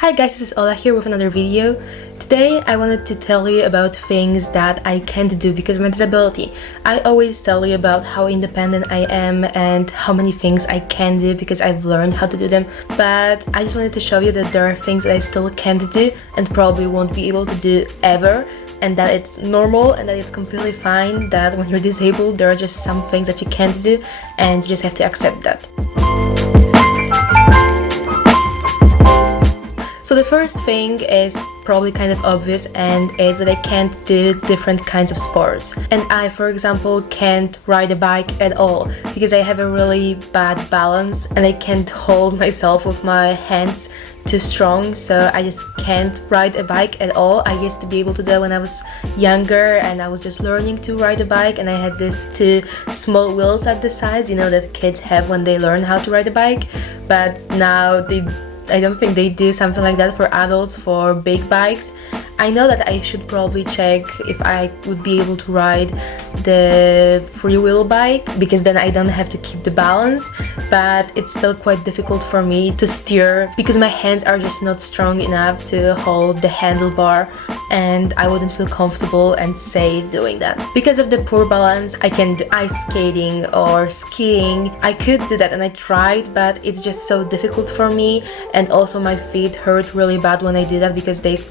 Hi guys, this is Ola here with another video. Today I wanted to tell you about things that I can't do because of my disability. I always tell you about how independent I am and how many things I can do because I've learned how to do them, but I just wanted to show you that there are things that I still can't do and probably won't be able to do ever, and that it's normal and that it's completely fine that when you're disabled there are just some things that you can't do and you just have to accept that. So the first thing is probably kind of obvious, and it's that I can't do different kinds of sports. And I, for example, can't ride a bike at all because I have a really bad balance and I can't hold myself with my hands too strong, so I just can't ride a bike at all. I used to be able to do that when I was younger and I was just learning to ride a bike, and I had these two small wheels at the sides, that kids have when they learn how to ride a bike, but now I don't think they do something like that for adults for big bikes. I know that I should probably check if I would be able to ride the freewheel bike because then I don't have to keep the balance, but it's still quite difficult for me to steer because my hands are just not strong enough to hold the handlebar, and I wouldn't feel comfortable and safe doing that. Because of the poor balance, I can do ice skating or skiing. I could do that and I tried, but it's just so difficult for me, and also my feet hurt really bad when I do that because they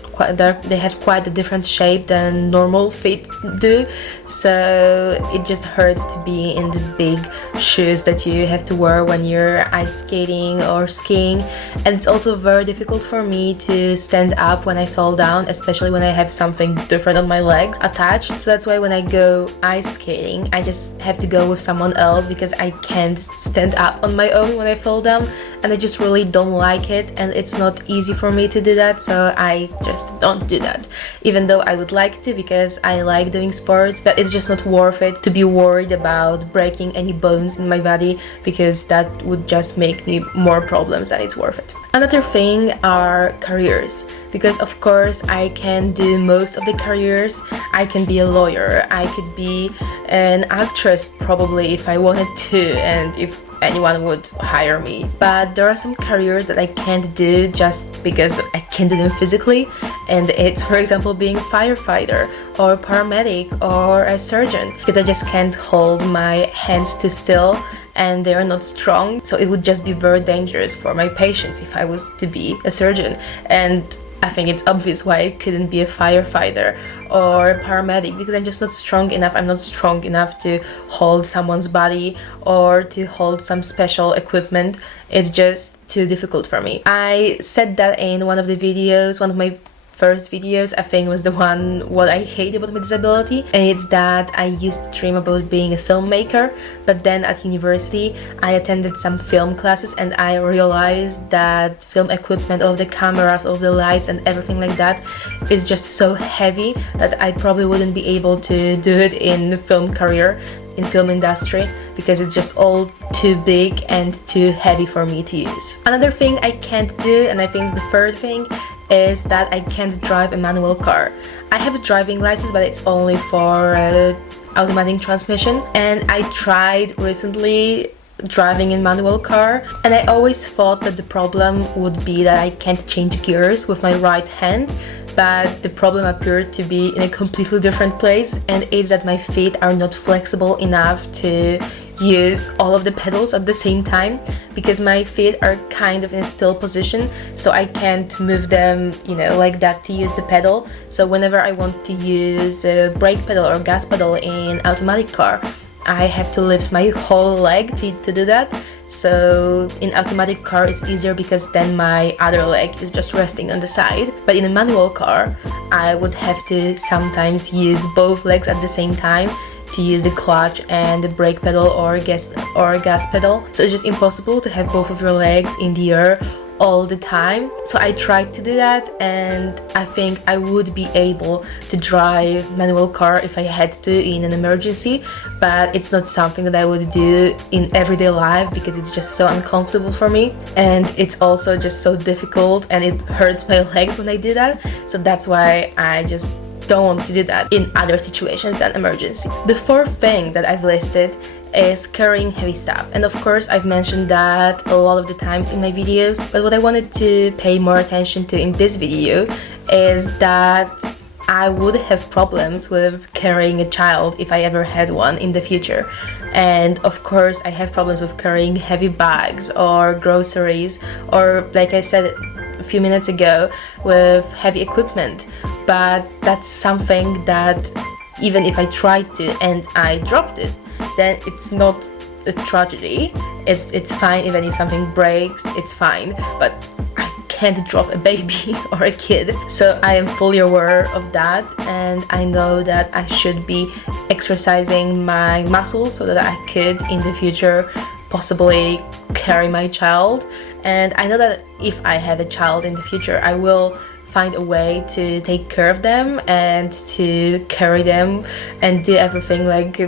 have quite a different shape than normal feet do, so it just hurts to be in these big shoes that you have to wear when you're ice skating or skiing. And it's also very difficult for me to stand up when I fall down, especially when I have something different on my legs attached. So that's why when I go ice skating I just have to go with someone else because I can't stand up on my own when I fall down, and I just really don't like it, and it's not easy for me to do that, so I just don't do that, even though I would like to because I like doing sports, but it's just not worth it to be worried about breaking any bones in my body because that would just make me more problems than it's worth it. Another thing are careers, because of course I can do most of the careers. I can be a lawyer, I could be an actress probably if I wanted to and if anyone would hire me, but there are some careers that I can't do just because I can't do them physically, and it's, for example, being a firefighter or a paramedic or a surgeon, because I just can't hold my hands too still and they are not strong, so it would just be very dangerous for my patients if I was to be a surgeon. And I think it's obvious why I couldn't be a firefighter or a paramedic, because I'm just not strong enough. I'm not strong enough to hold someone's body or to hold some special equipment. It's just too difficult for me. I said that in one of the videos, one of my first videos, I think was the one what I hate about my disability, and it's that I used to dream about being a filmmaker, but then at university I attended some film classes and I realized that film equipment, all of the cameras, all of the lights and everything like that is just so heavy that I probably wouldn't be able to do it in the film career, in film industry, because it's just all too big and too heavy for me to use. Another thing I can't do, and I think it's the third thing, is that I can't drive a manual car. I have a driving license, but it's only for automatic transmission, and I tried recently driving a manual car, and I always thought that the problem would be that I can't change gears with my right hand, but the problem appeared to be in a completely different place, and it's that my feet are not flexible enough to use all of the pedals at the same time, because my feet are kind of in a still position, so I can't move them like that to use the pedal. So whenever I want to use a brake pedal or gas pedal in automatic car, I have to lift my whole leg to do that. So in automatic car it's easier because then my other leg is just resting on the side, but in a manual car I would have to sometimes use both legs at the same time to use the clutch and the brake pedal or gas pedal. So it's just impossible to have both of your legs in the air all the time. So I tried to do that, and I think I would be able to drive manual car if I had to in an emergency, but it's not something that I would do in everyday life because it's just so uncomfortable for me, and it's also just so difficult and it hurts my legs when I do that. So that's why I just don't want to do that in other situations than emergency. The fourth thing that I've listed is carrying heavy stuff. And of course I've mentioned that a lot of the times in my videos, but what I wanted to pay more attention to in this video is that I would have problems with carrying a child if I ever had one in the future. And of course I have problems with carrying heavy bags or groceries, or like I said a few minutes ago, with heavy equipment. But that's something that even if I tried to and I dropped it, then it's not a tragedy. It's fine. Even if something breaks, it's fine. But I can't drop a baby or a kid. So I am fully aware of that, and I know that I should be exercising my muscles so that I could in the future possibly carry my child. And I know that if I have a child in the future, I will find a way to take care of them and to carry them and do everything like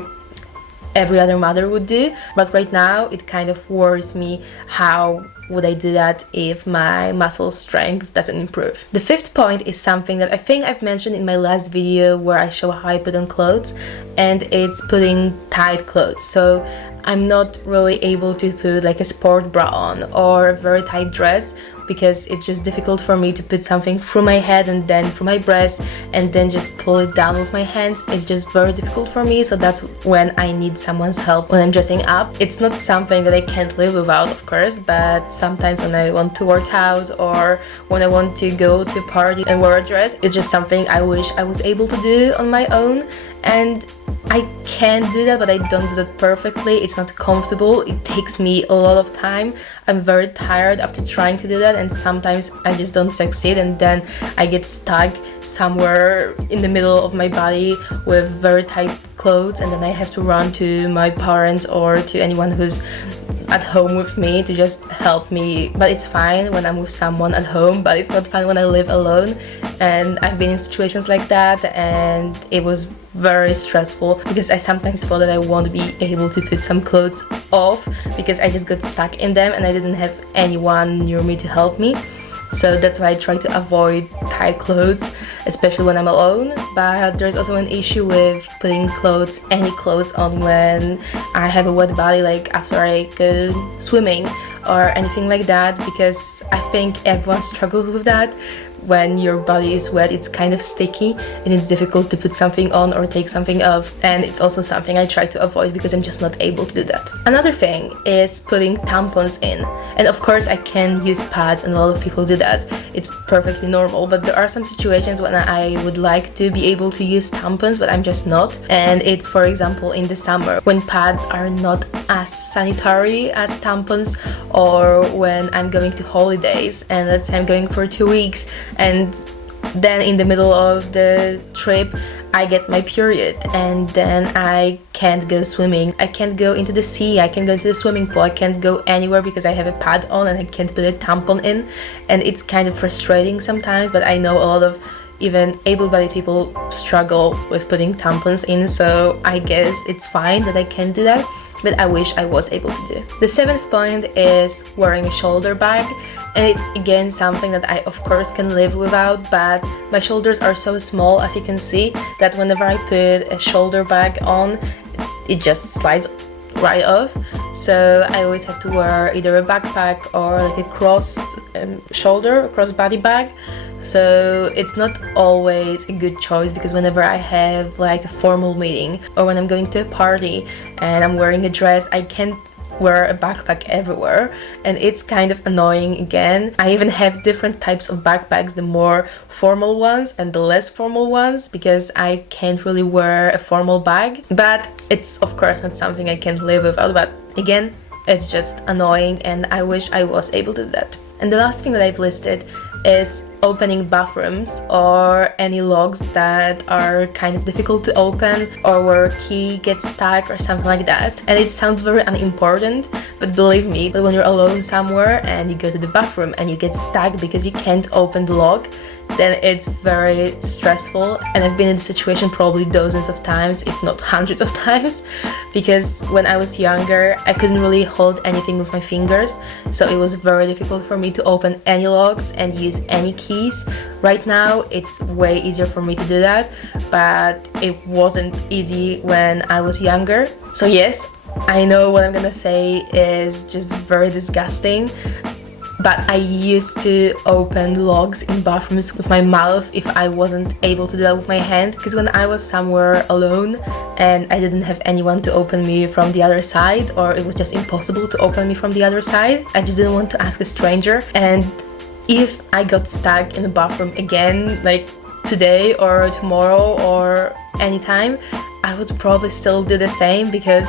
every other mother would do. But right now it kind of worries me, how would I do that if my muscle strength doesn't improve? The fifth point is something that I think I've mentioned in my last video where I show how I put on clothes, and it's putting tight clothes. So I'm not really able to put like a sport bra on or a very tight dress, because it's just difficult for me to put something through my head and then through my breast and then just pull it down with my hands. It's just very difficult for me, so that's when I need someone's help when I'm dressing up. It's not something that I can't live without, of course, but sometimes when I want to work out or when I want to go to a party and wear a dress, it's just something I wish I was able to do on my own. And I can do that, but I don't do that perfectly. It's not comfortable. It takes me a lot of time. I'm very tired after trying to do that, and sometimes I just don't succeed, and then I get stuck somewhere in the middle of my body with very tight clothes, and then I have to run to my parents or to anyone who's at home with me to just help me. But it's fine when I'm with someone at home, but it's not fun when I live alone. And I've been in situations like that, and it was very stressful because I sometimes thought that I won't be able to put some clothes off because I just got stuck in them and I didn't have anyone near me to help me. So that's why I try to avoid tight clothes, especially when I'm alone. But there's also an issue with putting clothes, any clothes on when I have a wet body, like after I go swimming or anything like that, because I think everyone struggles with that. When your body is wet, it's kind of sticky and it's difficult to put something on or take something off, and it's also something I try to avoid because I'm just not able to do that. Another thing is putting tampons in, and of course I can use pads, and a lot of people do that. It's perfectly normal, but there are some situations when I would like to be able to use tampons, but I'm just not. And it's, for example, in the summer when pads are not as sanitary as tampons, or when I'm going to holidays and let's say I'm going for 2 weeks, and then in the middle of the trip I get my period and then I can't go swimming. I can't go into the sea, I can't go into the swimming pool, I can't go anywhere because I have a pad on and I can't put a tampon in. And it's kind of frustrating sometimes, but I know a lot of even able-bodied people struggle with putting tampons in, so I guess it's fine that I can do that, but I wish I was able to do. The seventh point is wearing a shoulder bag, and it's again something that I of course can live without, but my shoulders are so small, as you can see, that whenever I put a shoulder bag on, it just slides right off. So I always have to wear either a backpack or like a cross body bag. So it's not always a good choice, because whenever I have like a formal meeting or when I'm going to a party and I'm wearing a dress, I can't wear a backpack everywhere, and it's kind of annoying again. I even have different types of backpacks, the more formal ones and the less formal ones, because I can't really wear a formal bag. But it's of course not something I can live without, but again, it's just annoying and I wish I was able to do that. And the last thing that I've listed is opening bathrooms or any locks that are kind of difficult to open, or where a key gets stuck or something like that. And it sounds very unimportant, but believe me, that when you're alone somewhere and you go to the bathroom and you get stuck because you can't open the lock, then it's very stressful. And I've been in this situation probably dozens of times, if not hundreds of times, because when I was younger I couldn't really hold anything with my fingers, so it was very difficult for me to open any locks and use any keys. Right now it's way easier for me to do that, but it wasn't easy when I was younger. So yes, I know what I'm gonna say is just very disgusting, but I used to open logs in bathrooms with my mouth if I wasn't able to do that with my hand, because when I was somewhere alone and I didn't have anyone to open me from the other side, or it was just impossible to open me from the other side, I just didn't want to ask a stranger. And if I got stuck in the bathroom again, like today or tomorrow or anytime, I would probably still do the same, because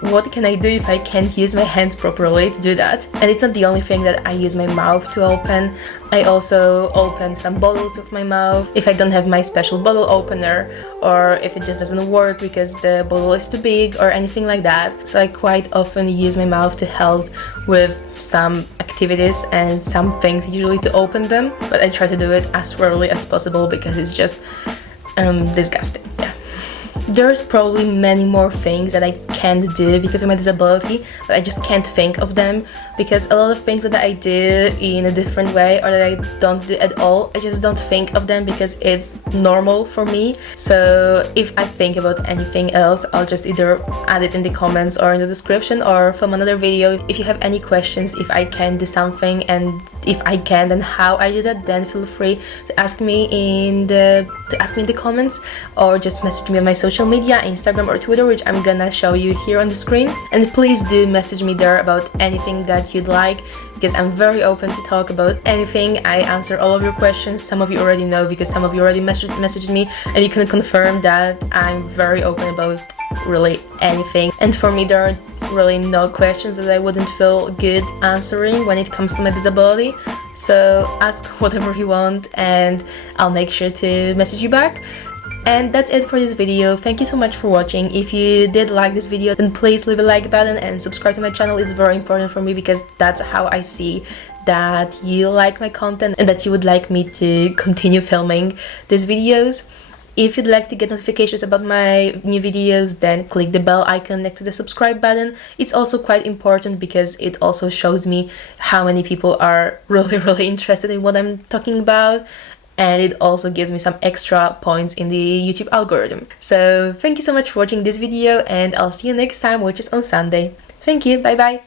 what can I do if I can't use my hands properly to do that? And it's not the only thing that I use my mouth to open. I also open some bottles with my mouth if I don't have my special bottle opener, or if it just doesn't work because the bottle is too big or anything like that. So I quite often use my mouth to help with some activities and some things, usually to open them, but I try to do it as rarely as possible because it's just disgusting. Yeah. There's probably many more things that I can't do because of my disability, but I just can't think of them, because a lot of things that I do in a different way or that I don't do at all, I just don't think of them because it's normal for me. So if I think about anything else, I'll just either add it in the comments or in the description or film another video. If you have any questions, if I can do something, and if I can, then how I do that, then feel free to ask me in the comments, or just message me on my social media, Instagram or Twitter, which I'm gonna show you here on the screen. And please do message me there about anything that you'd like, because I'm very open to talk about anything. I answer all of your questions. Some of you already know because some of you already messaged me, and you can confirm that I'm very open about really anything. And for me, there are really no questions that I wouldn't feel good answering when it comes to my disability. So ask whatever you want and I'll make sure to message you back. And that's it for this video. Thank you so much for watching. If you did like this video, then please leave a like button and subscribe to my channel. It's very important for me because that's how I see that you like my content and that you would like me to continue filming these videos. If you'd like to get notifications about my new videos, then click the bell icon next to the subscribe button. It's also quite important because it also shows me how many people are really interested in what I'm talking about, and it also gives me some extra points in the YouTube algorithm. So thank you so much for watching this video, and I'll see you next time, which is on Sunday. Thank you, bye bye!